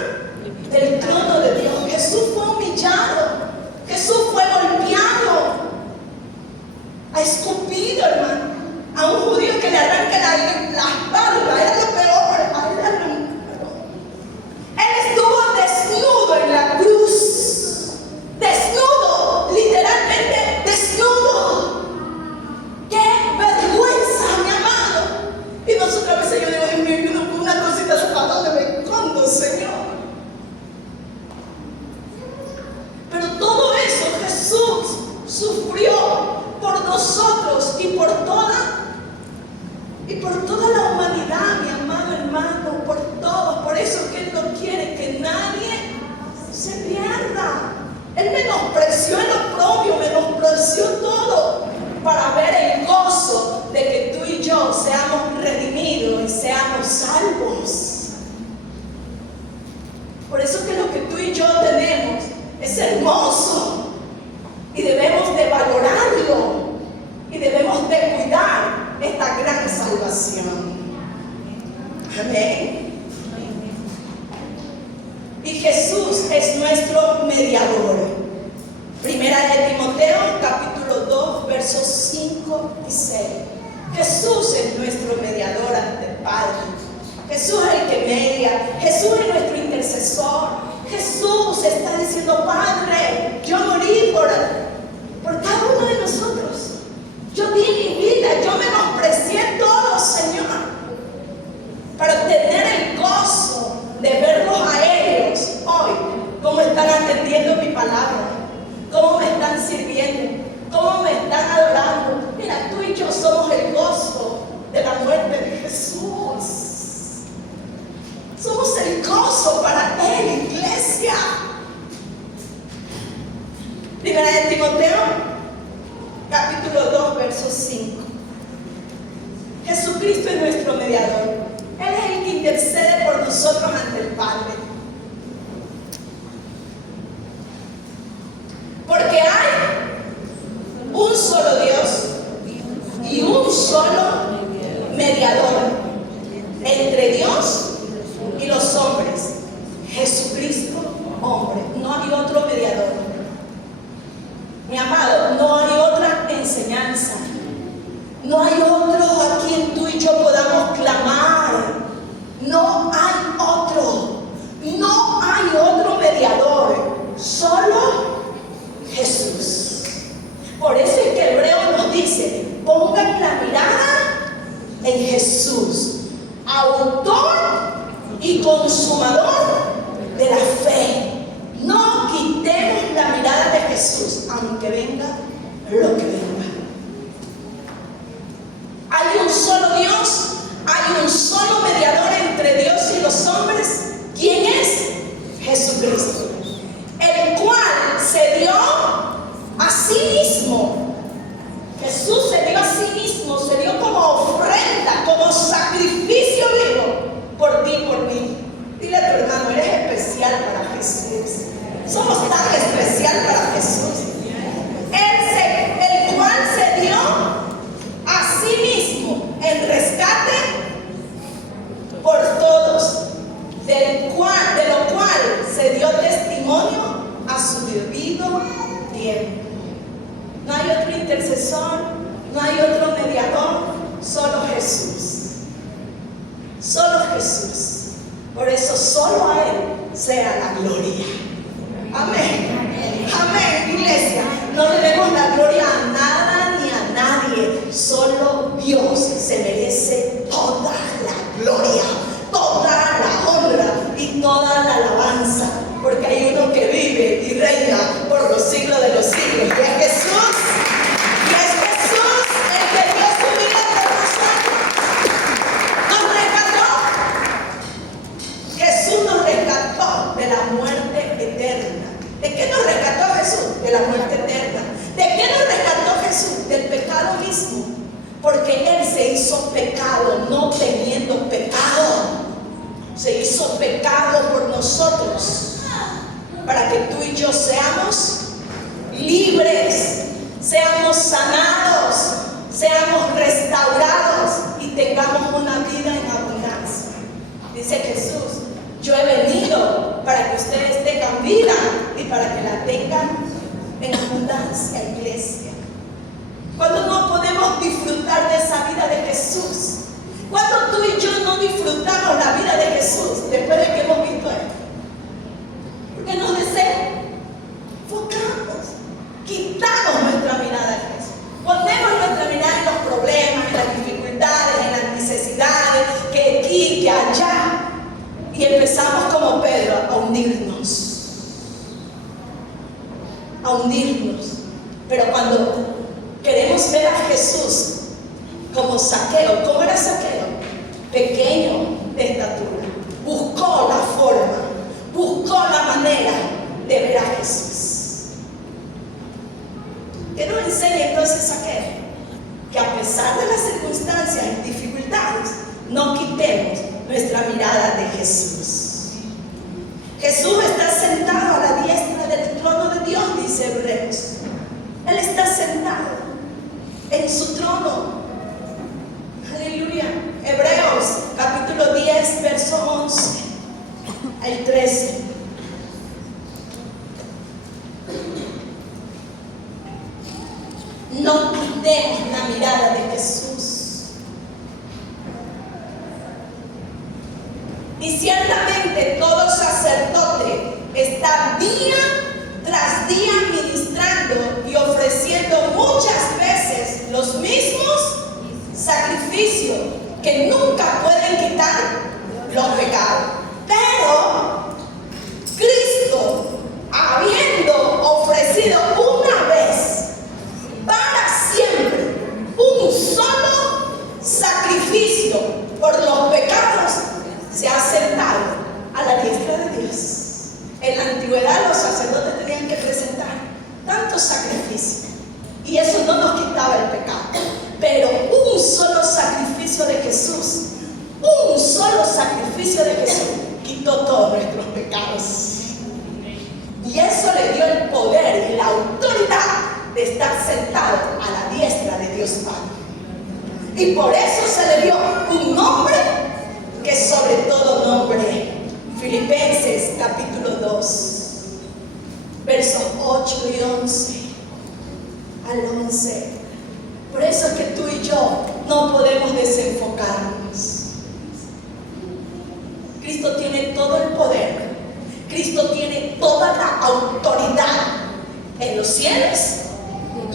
del trono de Dios. Jesús fue humillado, Jesús fue golpeado, escupido, hermano. A un judío que le arranque la espalda era lo peor, a él le arrancaron. Él estuvo desnudo en la cruz, desnudo, literalmente desnudo. ¡Qué vergüenza, mi amado! Y nosotros a veces yo digo, Dios mío, yo no pongo una cosita ¿para dónde me escondo, Señor? Pero todo eso Jesús sufrió por nosotros y por toda la humanidad, mi amado hermano, por todos. Por eso es que Él no quiere que nadie se pierda. Él menospreció el oprobio, menospreció todo para ver el gozo de que tú y yo seamos redimidos y seamos salvos. Por eso es que lo que tú y yo tenemos es hermoso y debemos de valorarlo y debemos de cuidar esta gran salvación. Amén. Y Jesús es nuestro mediador. Primera de Timoteo, capítulo 2, versos 5 y 6. Jesús es nuestro mediador ante el Padre. Jesús es el que media. Jesús es nuestro intercesor. Jesús está diciendo, Padre, yo morí por cada uno de nosotros. Yo di mi vida, yo menosprecié todo, Señor, para tener el gozo de verlos a ellos hoy, cómo están atendiendo mi palabra, cómo me están sirviendo, cómo me están adorando. Mira, tú y yo somos el gozo de la muerte de Jesús. Somos el gozo para Él, iglesia. Primera de Timoteo, capítulo 2, verso 5. Jesucristo es nuestro mediador. Él es el que intercede por nosotros ante el Padre. Porque hay un solo Dios y un solo mediador entre Dios y los hombres, Jesucristo, hombre. No hay otro mediador. Mi amado, no hay otra enseñanza. No hay otro a quien tú y yo podamos clamar. No hay otro. No hay otro mediador. Solo Jesús. Por eso es que Hebreo nos dice, pongan la mirada en Jesús, autor y consumador de la fe. No quitemos la mirada de Jesús, aunque venga lo que venga. Hay un solo Dios, hay un solo mediador entre Dios y los hombres. ¿Quién es? Jesucristo, el cual se dio a sí mismo. Jesús se dio a sí mismo, se dio como ofrenda, como sacrificio vivo por ti y por mí. Dile a tu hermano, eres especial para Jesús. Somos tan especial para Jesús. El cual se dio a sí mismo en rescate por todos, de lo cual se dio testimonio a su debido tiempo. No hay otro intercesor, no hay otro mediador, solo Jesús. Solo Jesús. Por eso solo a Él sea la gloria. Amén. Amén, iglesia. No le demos la gloria a nada ni a nadie. Solo Dios se merece toda la gloria, toda la honra. Porque Él se hizo pecado, no teniendo pecado. Se hizo pecado por nosotros, para que tú y yo seamos libres, seamos sanados, seamos restaurados y tengamos una vida en abundancia. Dice Jesús: yo he venido para que ustedes tengan vida y para que la tengan en abundancia, iglesia. Cuando no podemos disfrutar de esa vida de Jesús, cuando tú y yo no disfrutamos la vida de Jesús después de que hemos visto esto, porque nos desenfocamos, quitamos nuestra mirada de Jesús, ponemos nuestra mirada en los problemas, en las dificultades, en las necesidades, que aquí, que allá, y empezamos como Pedro a hundirnos. Pero cuando queremos ver a Jesús como Zaqueo, ¿cómo era Zaqueo? Pequeño de estatura, buscó la forma, buscó la manera de ver a Jesús. ¿Qué nos enseña entonces Zaqueo? Que a pesar de las circunstancias y dificultades, no quitemos nuestra mirada de Jesús. Jesús está sentado a la diestra del trono de Dios, dice Hebreos. Él está sentado en su trono. Aleluya. Hebreos capítulo 10, verso 11 al 13. No quitemos la mirada de Jesús. Y ciertamente todo sacerdote está día tras día ministrando y ofreciendo muchas veces los mismos sacrificios que nunca pueden quitar los pecados. Pero Cristo, habiendo ofrecido una vez para siempre un solo sacrificio por los pecados, se ha sentado a la diestra de Dios. En la antigüedad los sacerdotes tenían que presentar tantos sacrificios y eso no nos quitaba el pecado, pero un solo sacrificio de Jesús, un solo sacrificio de Jesús quitó todos nuestros pecados, y eso le dio el poder y la autoridad de estar sentado a la diestra de Dios Padre. Y por eso se le dio un nombre que sobre todo nombre. Filipenses capítulo 2, versos 8 y 11 al 11. Por eso es que tú y yo no podemos desenfocarnos. Cristo tiene todo el poder, Cristo tiene toda la autoridad en los cielos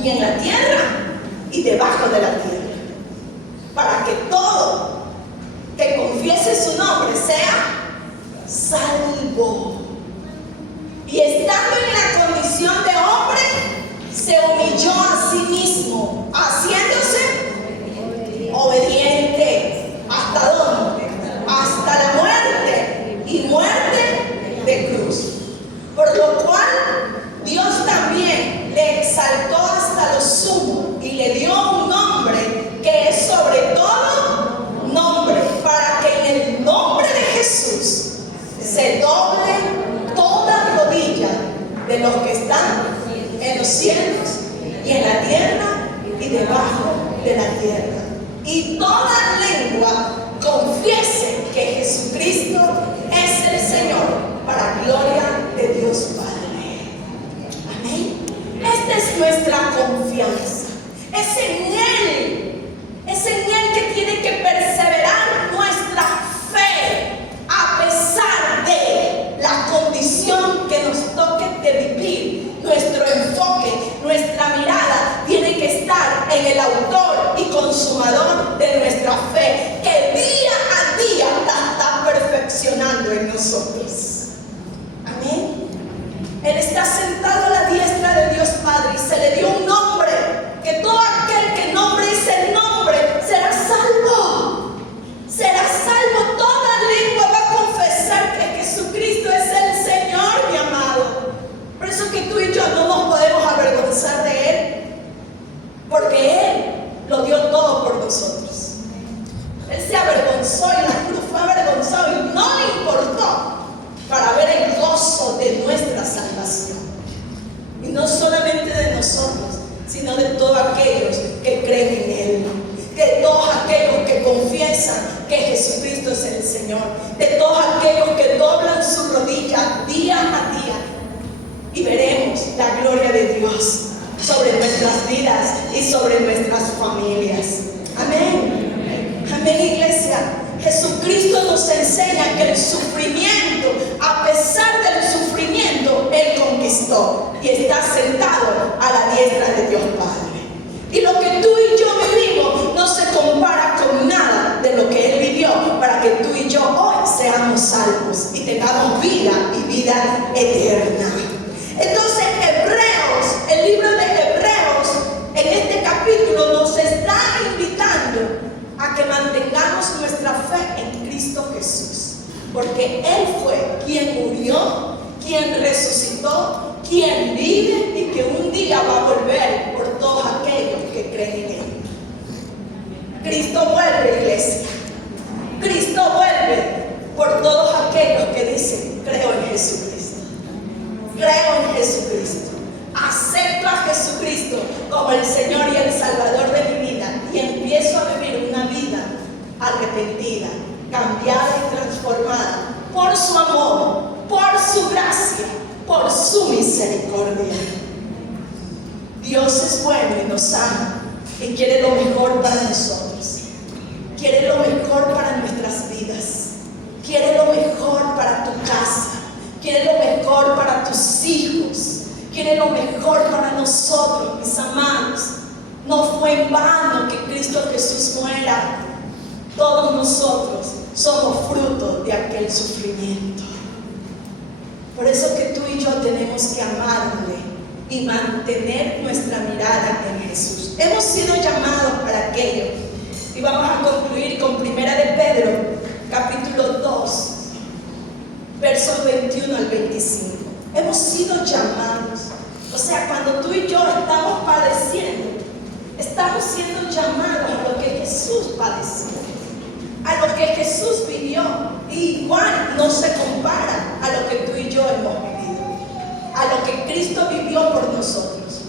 y en la tierra y debajo de la tierra, para que todo que confiese su nombre sea salvo. Y estando en la condición de hombre, se humilló a sí mismo, haciéndose obediente. ¿Hasta dónde? Hasta la muerte, y muerte de cruz. Por lo cual Dios también le exaltó hasta lo sumo y le dio un nombre que es sobre todo nombre, para que en el nombre de Jesús se doble toda rodilla de los que están en los cielos y en la tierra y debajo de la tierra, y toda lengua confiese que Jesucristo es el Señor, para gloria de Dios Padre. Amén. Esta es nuestra confianza. Es en Él que tiene que perseverar nuestra fe, a pesar de la condición que nos toque de vivir. Nuestro enfoque, nuestra mirada tiene que estar en el autor y consumador de nuestra fe, que día a día la está perfeccionando en nosotros. Amén. Él está sentado a la diestra de Dios Padre y se le dio un nombre, que todo aquel que nombre ese nombre será salvo. Será salvo. Toda lengua va a confesar que Jesucristo es el Señor, mi amado. Por eso que tú y yo no nos podemos avergonzar de Él, porque Él lo dio todo por nosotros. y veremos la gloria de Dios sobre nuestras vidas y sobre nuestras familias. Amén. Amén, iglesia. Jesucristo nos enseña que el sufrimiento, a pesar del sufrimiento, Él conquistó y está sentado a la diestra de Dios Padre. Y lo que tú y yo vivimos no se compara con nada de lo que Él vivió para que tú y yo hoy seamos salvos y tengamos vida y vida eterna. Entonces el libro de Hebreos, en este capítulo nos está invitando a que mantengamos nuestra fe en Cristo Jesús, porque Él fue quien murió, quien resucitó, quien vive y que un día va a volver por todos aquellos que creen en Él. Cristo vuelve, iglesia. Cristo vuelve por todos aquellos que dicen: creo en Jesucristo. Creo en Jesucristo. Acepto a Jesucristo como el Señor y el Salvador de mi vida y empiezo a vivir una vida arrepentida, cambiada y transformada por su amor, por su gracia, por su misericordia. Dios es bueno y nos ama y quiere lo mejor para nosotros. Quiere lo mejor para nuestras vidas. Quiere lo mejor para tu casa. Quiere lo mejor para tus hijos. Quiere lo mejor para nosotros, mis amados. No fue en vano que Cristo Jesús muera. Todos nosotros somos fruto de aquel sufrimiento. Por eso que tú y yo tenemos que amarle y mantener nuestra mirada en Jesús. Hemos sido llamados para aquello. Y vamos a concluir con 1 de Pedro, capítulo 2, versos 21 al 25. Hemos sido llamados. O sea, cuando tú y yo estamos padeciendo, estamos siendo llamados a lo que Jesús padeció, a lo que Jesús vivió. Y igual no se compara a lo que tú y yo hemos vivido, a lo que Cristo vivió por nosotros.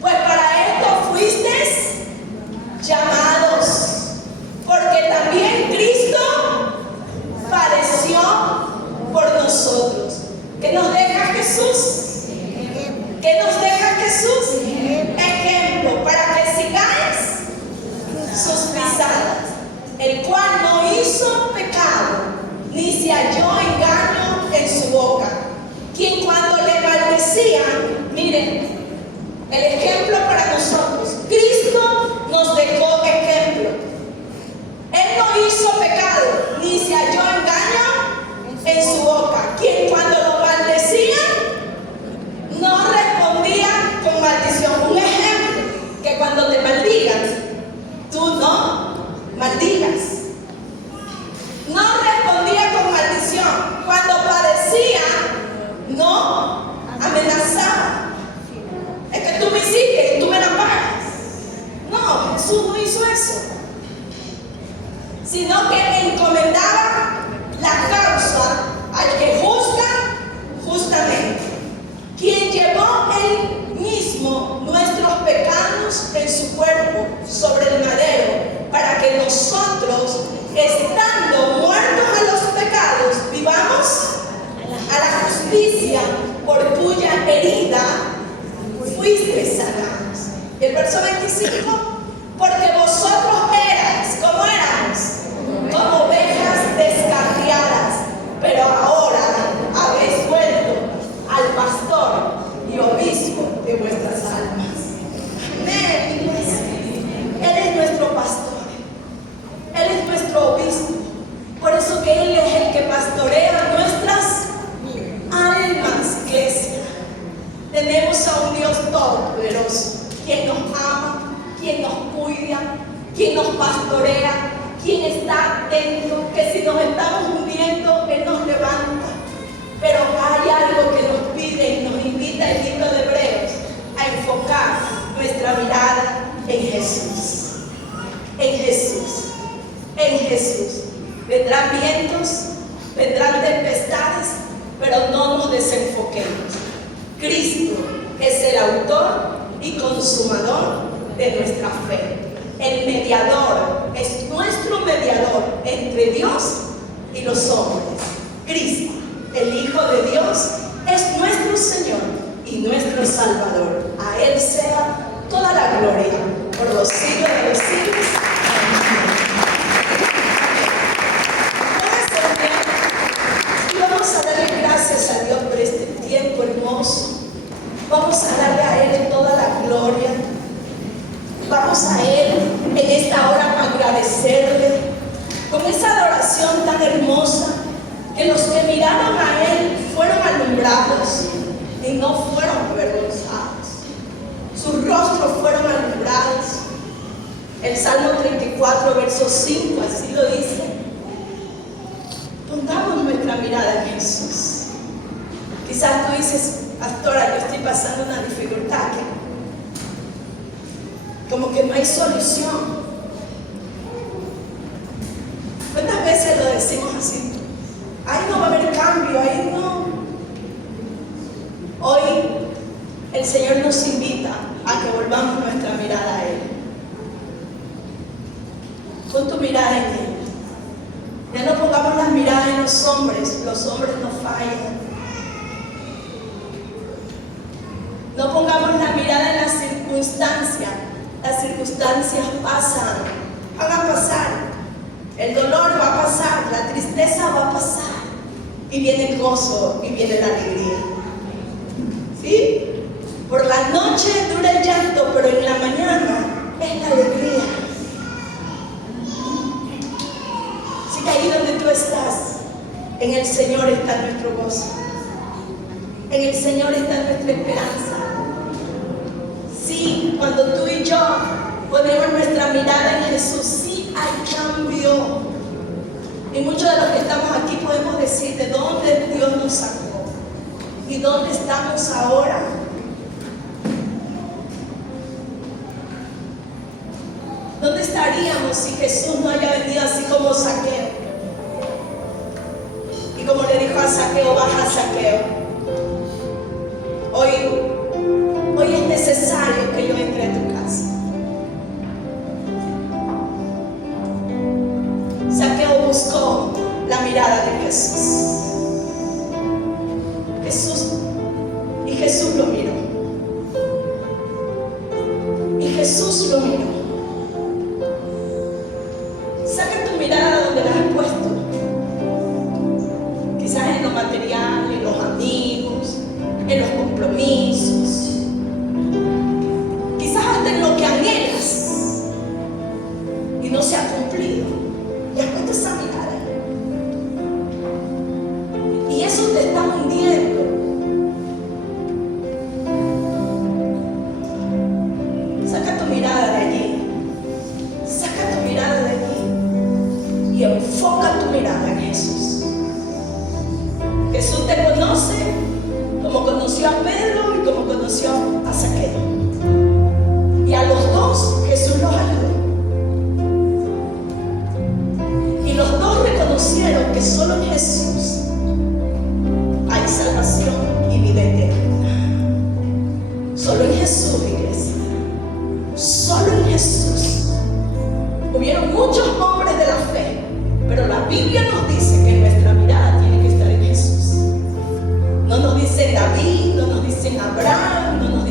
Pues para esto fuisteis llamados, porque también Cristo padeció por nosotros. ¿Qué nos deja Jesús? ¿Qué nos deja Jesús? Ejemplo, para que sigáis sus pisadas, el cual no hizo pecado, ni se halló engaño en su boca, quien cuando le maldecían, miren, el ejemplo para nosotros, Cristo nos dejó ejemplo. Él no hizo pecado, ni se halló engaño en su boca, quien cuando lo maldecían, no respondía con maldición. Un ejemplo, que cuando te maldigan, tú no maldigas. No respondía con maldición. Cuando padecía, no amenazaba. Es que tú me hiciste y tú me la pagas. No, Jesús no hizo eso. Sino que encomendaba la causa al que juzga justamente, quien llevó él mismo nuestros pecados en su cuerpo sobre el madero, para que nosotros, estando muertos a los pecados, vivamos a la justicia, por cuya herida fuisteis sanados. El verso 25, porque vosotros erais, ¿cómo éramos? Como ovejas descarriadas, pero ahora habéis vuelto al pastor y obispo de vuestras almas. Amén, iglesia. Él es nuestro pastor. Él es nuestro obispo. Por eso que Él es el que pastorea nuestras almas, iglesia. Tenemos a un Dios todopoderoso, quien nos ama, quien nos cuida, quien nos pastorea, quien está atento, que si nos estamos hundiendo, Él nos levanta. Pero hay algo que nos pide y nos invita el libro de Hebreos a enfocar nuestra mirada en Jesús. En Jesús. En Jesús. Vendrán vientos, vendrán tempestades, pero no nos desenfoquemos. Cristo es el autor y consumador de nuestra fe. El mediador, es nuestro mediador entre Dios y los hombres. Cristo, el Hijo de Dios, es nuestro Señor y nuestro Salvador. A Él sea toda la gloria por los siglos de los siglos. Amén. Y vamos a darle gracias a Dios por este tiempo hermoso. Vamos a darle a Él toda la gloria. Vamos a Él en esta hora a agradecerle con esa adoración tan hermosa, que los que miraron a Él fueron alumbrados y no fueron avergonzados. Sus rostros fueron alumbrados. El Salmo 34, verso 5, así lo dice. Pongamos nuestra mirada en Jesús. Quizás tú dices, pastora, yo estoy pasando una dificultad, como que no hay solución. ¿Cuántas veces lo decimos así? Ahí no va a haber cambio, ahí no. Hoy el Señor nos invita a que volvamos nuestra mirada a Él. Pon tu mirada en Él. Ya no pongamos las miradas en los hombres no fallan. No pongamos la mirada en las circunstancias pasan, van a pasar. El dolor va a pasar, la tristeza va a pasar. Y viene el gozo y viene la alegría. ¿Sí? Por la noche dura el llanto, pero en la mañana es la alegría. Así que ahí donde tú estás, en el Señor está nuestro gozo. En el Señor está nuestra esperanza. Sí, cuando tú y yo ponemos nuestra mirada en Jesús, sí hay cambio. Y muchos de los que estamos aquí podemos decir de dónde Dios nos sacó y dónde estamos ahora. ¿Dónde estaríamos si Jesús no haya venido así como Zaqueo? Y como le dijo a Zaqueo, baja Zaqueo. Hoy es necesario que yo entre a tu casa. Zaqueo buscó la mirada de Jesús. Y Jesús lo miró. Y Jesús lo miró. Saca tu mirada donde la has puesto. Quizás en lo material, en los amigos, en los compromisos. Quizás hasta en lo que anhelas y no se ha cumplido. Y has puesto esa mirada. Y eso te está hundiendo. Saca tu mirada de allí. Saca tu mirada de allí. Y enfoca tu mirada en Jesús. Jesús te conoce como conoció a Pedro y como conoció a Zaqueo. Y a los dos Jesús los ayudó. Y los dos reconocieron que solo en Jesús hay salvación y vida eterna. Solo en Jesús, iglesia. Solo en Jesús. Hubieron muchos hombres de la fe, pero la Biblia nos dice que nuestra mirada tiene que estar en Jesús. No nos dice David, no nos dice Abraham, no nos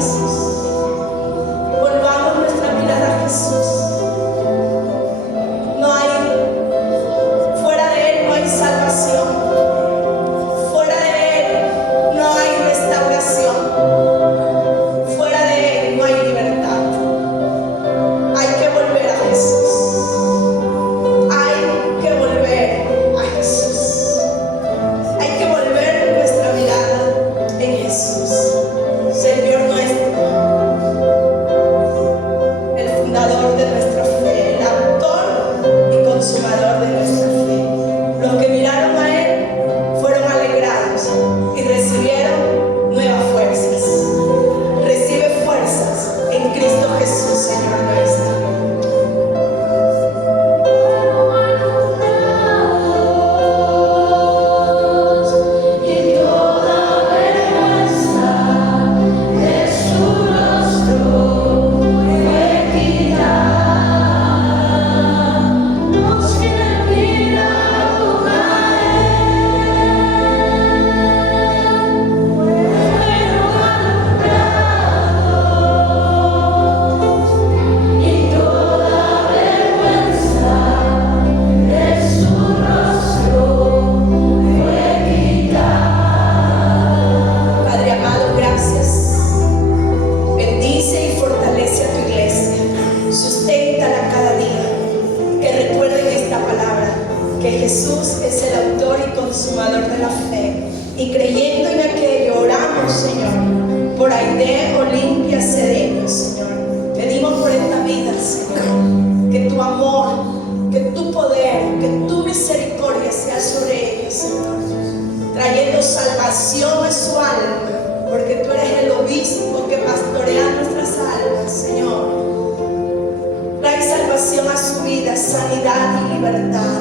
Jesús. Volvamos nuestra mirada a Jesús. Fuera de Él no hay salvación. Fuera de Él no hay restauración. Fuera de Él no hay libertad. Hay que volver a Jesús. Hay que volver a Jesús. Hay que volver nuestra mirada en Jesús, Señor nuestro, el fundador de nuestra fe, el autor y consumador de nuestra fe. Los que miraron a Él fueron alegrados y recibieron nuevas fuerzas. Recibe fuerzas en Cristo Jesús, Señor nuestro. Que Jesús es el autor y consumador de la fe, y creyendo en aquello oramos, Señor, por Aide Olimpia Cedeño, Señor. Pedimos por esta vida, Señor, que tu amor, que tu poder, que tu misericordia sea sobre ella, Señor, trayendo salvación a su alma, porque tú eres el obispo que pastorea nuestras almas, Señor. Trae salvación a su vida, sanidad y libertad.